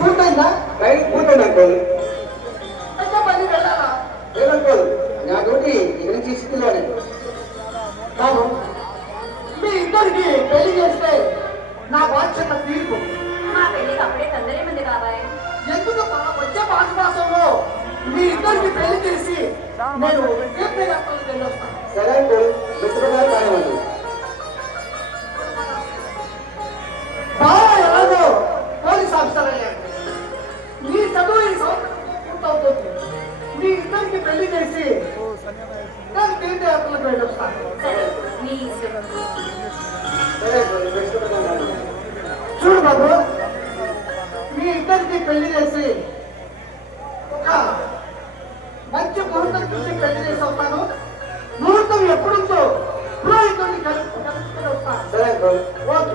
పూర్తయిందా? పూర్తయింది అనుకోదు. మళ్ళీ వెళ్ళాలా? లేదనుకోదు. నా డ్యూటీ ఇక్కడ నుంచి సిటీలోనే. బాబు, మీ ఇద్దరికి పెళ్లి చేస్తే నా బాధ్యత తీర్పు. మా పెళ్లికి అప్పుడే తొందరేమంది కావాలి. ఎందుకు వచ్చే మాసంలో మీ ఇద్దరికి పెళ్లి చేసి నేను వెళ్ళొస్తాను. సరే కానివ్వండి. బాగా ఎలాగో పోలీస్ ఆఫీసర్ అయ్యాడు. మీ చదువు ఈ సంవత్సరం పూర్తవుతుంది. మీ ఇద్దరికి పెళ్లి చేసి నేను తీర్థయాత్రలకు వెళ్ళొస్తాను. చూడు బాబు, మీ ఇద్దరికి పెళ్లి చేసి ఒక మంచి ముహూర్తం చూసి పెళ్లి చేసి వస్తాను. ముహూర్తం ఎప్పుడుందో పురోహితుడిని కలుపుకొని వస్తాను. ఓకే.